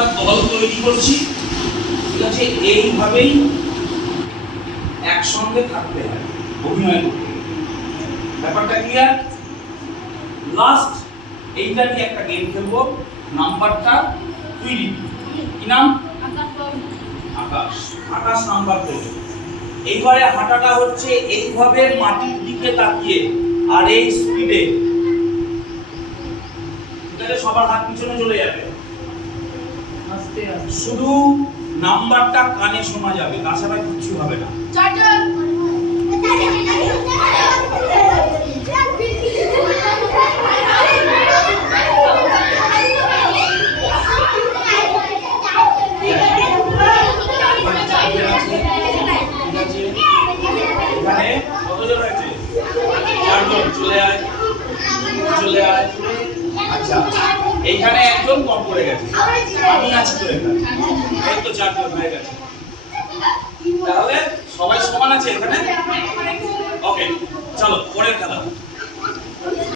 আমরা দল তৈরি করছি, ঠিক আছে? এইভাবেই একসঙ্গে থাকতে হয় অভিনয় করতে। ব্যাপারটা ক্লিয়ার? লাস্ট এইটা নিয়ে একটা গেম খেলবো, নাম্বারটা তুই দিবি। কি নাম? আকাশ। আকাশ নাম্বার দেবে। এইবারে হাঁটাটা হচ্ছে এইভাবে মাটির দিকে তাকিয়ে আর এই স্পিডে, তাহলে সবার হাত পিছনে চলে যাবে, শুধু নাম্বারটা কানে শোনা যাবে, তাছাড়া কিছু হবে না। এখানে কতজন হয়েছে? 4 জন। চলে আয়, চলে আয়। আচ্ছা, এইখানে একজন কম পড়ে গেছে, আমি আছি তো এখানে, এই তো 4 জন হয়ে গেছে। তাহলে সবাই সমান আছে এখানে। ওকে, চলো পরের খেলা।